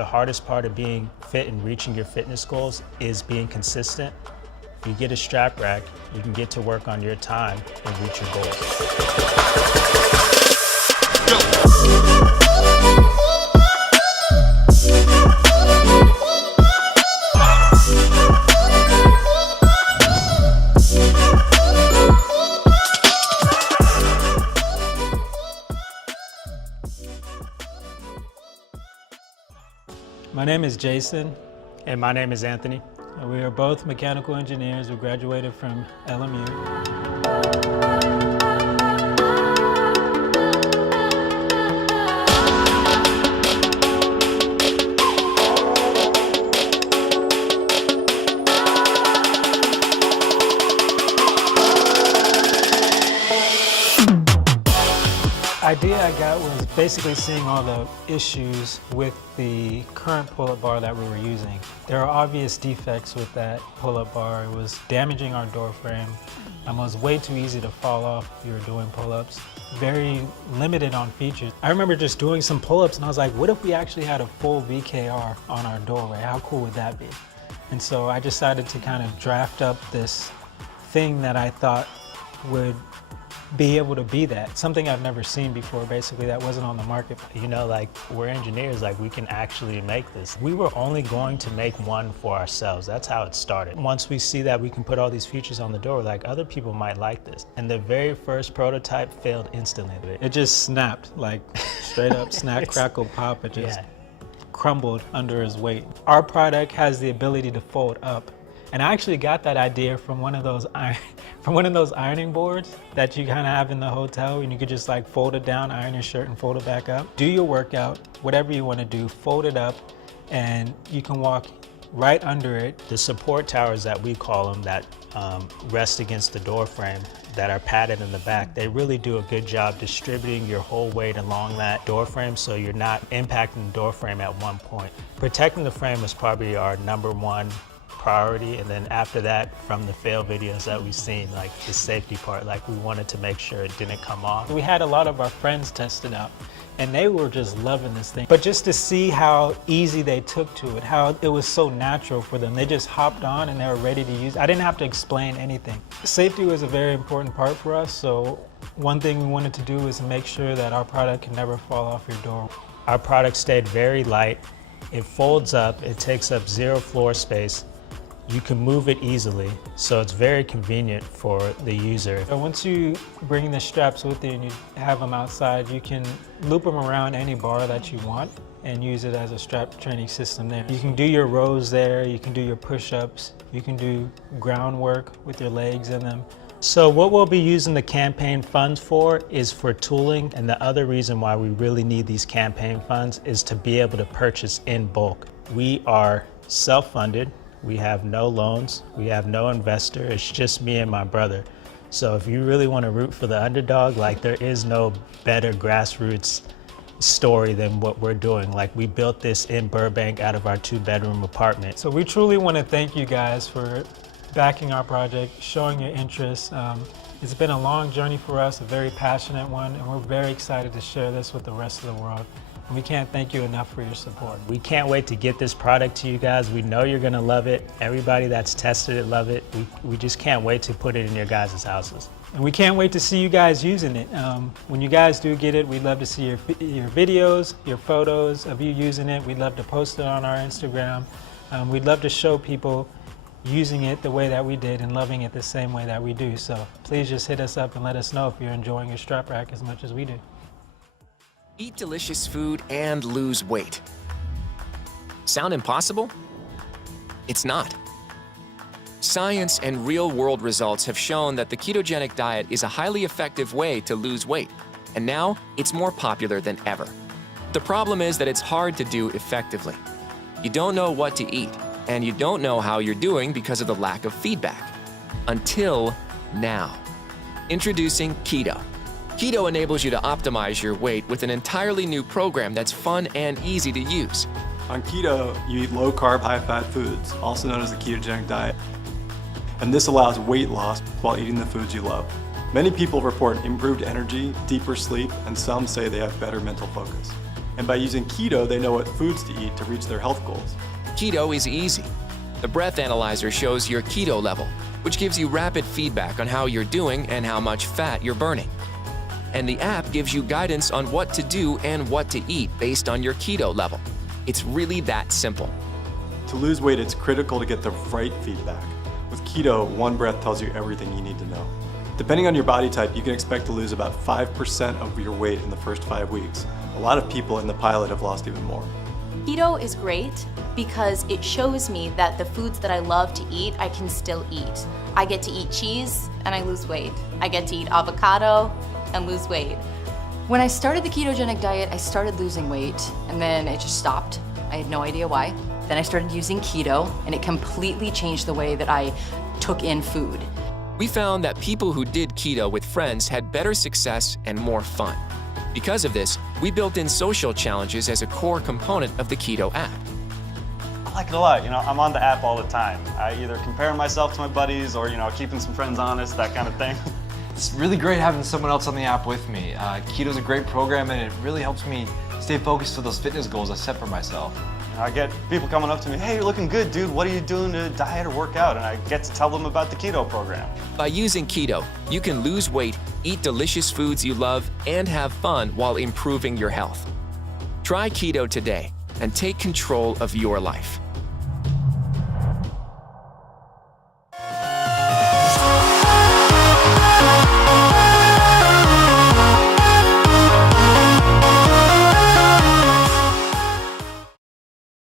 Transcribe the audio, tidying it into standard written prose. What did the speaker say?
The hardest part of being fit and reaching your fitness goals is being consistent. If you get a Straprack, you can get to work on your time and reach your goals. My name is Jason. And my name is Anthony. We are both mechanical engineers. We graduated from LMU. Idea I got was basically seeing all the issues with the current pull-up bar that we were using. There are obvious defects with that pull-up bar. It was damaging our door frame. It was way too easy to fall off if you were doing pull-ups. Very limited on features. I remember just doing some pull-ups and I was like, what if we actually had a full VKR on our doorway? How cool would that be? And so I decided to kind of draft up this thing that I thought would be able to be that. Something I've never seen before, basically, that wasn't on the market. You know, like, we're engineers, like, we can actually make this. We were only going to make one for ourselves. That's how it started. Once we see that we can put all these features on the door, like, other people might like this. And the very first prototype failed instantly. It just snapped, like, straight up snap, crackle, pop. It just crumbled under his weight. Our product has the ability to fold up. And I actually got that idea from one of those ironing boards that you kind of have in the hotel, and you could just like fold it down, iron your shirt, and fold it back up. Do your workout, whatever you want to do, fold it up, and you can walk right under it. The support towers that we call them that rest against the door frame that are padded in the back, they really do a good job distributing your whole weight along that door frame so you're not impacting the door frame at one point. Protecting the frame is probably our #1 priority, and then after that, from the fail videos that we've seen, like the safety part, like we wanted to make sure it didn't come off. We had a lot of our friends test it out and they were just loving this thing. But just to see how easy they took to it, how it was so natural for them. They just hopped on and they were ready to use it. I didn't have to explain anything. Safety was a very important part for us, so one thing we wanted to do was make sure that our product can never fall off your door. Our product stayed very light. It folds up, it takes up 0 floor space. You can move it easily, so it's very convenient for the user. So once you bring the straps with you and you have them outside, you can loop them around any bar that you want and use it as a strap training system there. You can do your rows there, you can do your push-ups, you can do groundwork with your legs in them. So what we'll be using the campaign funds for is for tooling, and the other reason why we really need these campaign funds is to be able to purchase in bulk. We are self-funded. We have no loans, we have no investor, it's just me and my brother. So if you really want to root for the underdog, like there is no better grassroots story than what we're doing. Like we built this in Burbank out of our 2-bedroom apartment. So we truly want to thank you guys for backing our project, showing your interest. It's been a long journey for us, a very passionate one, and we're very excited to share this with the rest of the world. We can't thank you enough for your support. We can't wait to get this product to you guys. We know you're gonna love it. Everybody that's tested it love it. We just can't wait to put it in your guys' houses. And we can't wait to see you guys using it. When you guys do get it, we'd love to see your videos, your photos of you using it. We'd love to post it on our Instagram. We'd love to show people using it the way that we did and loving it the same way that we do. So please just hit us up and let us know if you're enjoying your Straprack as much as we do. Eat delicious food and lose weight. Sound impossible? It's not. Science and real-world results have shown that the ketogenic diet is a highly effective way to lose weight, and now it's more popular than ever. The problem is that it's hard to do effectively. You don't know what to eat, and you don't know how you're doing because of the lack of feedback. Until now. Introducing Keyto. Keyto enables you to optimize your weight with an entirely new program that's fun and easy to use. On Keyto, you eat low-carb, high-fat foods, also known as the ketogenic diet. And this allows weight loss while eating the foods you love. Many people report improved energy, deeper sleep, and some say they have better mental focus. And by using keto, they know what foods to eat to reach their health goals. Keto is easy. The breath analyzer shows your keto level, which gives you rapid feedback on how you're doing and how much fat you're burning. And the app gives you guidance on what to do and what to eat based on your keto level. It's really that simple. To lose weight, it's critical to get the right feedback. With keto, one breath tells you everything you need to know. Depending on your body type, you can expect to lose about 5% of your weight in the first 5 weeks. A lot of people in the pilot have lost even more. Keto is great because it shows me that the foods that I love to eat, I can still eat. I get to eat cheese and I lose weight. I get to eat avocado and lose weight. When I started the ketogenic diet, I started losing weight and then it just stopped. I had no idea why. Then I started using keto and it completely changed the way that I took in food. We found that people who did keto with friends had better success and more fun. Because of this, we built in social challenges as a core component of the Keyto app. I like it a lot. I'm on the app all the time. I either compare myself to my buddies or, keeping some friends honest, that kind of thing. It's really great having someone else on the app with me. Keto's a great program and it really helps me stay focused to those fitness goals I set for myself. I get people coming up to me, hey, you're looking good, dude. What are you doing to diet or work out? And I get to tell them about the keto program. By using keto, you can lose weight, eat delicious foods you love, and have fun while improving your health. Try keto today and take control of your life.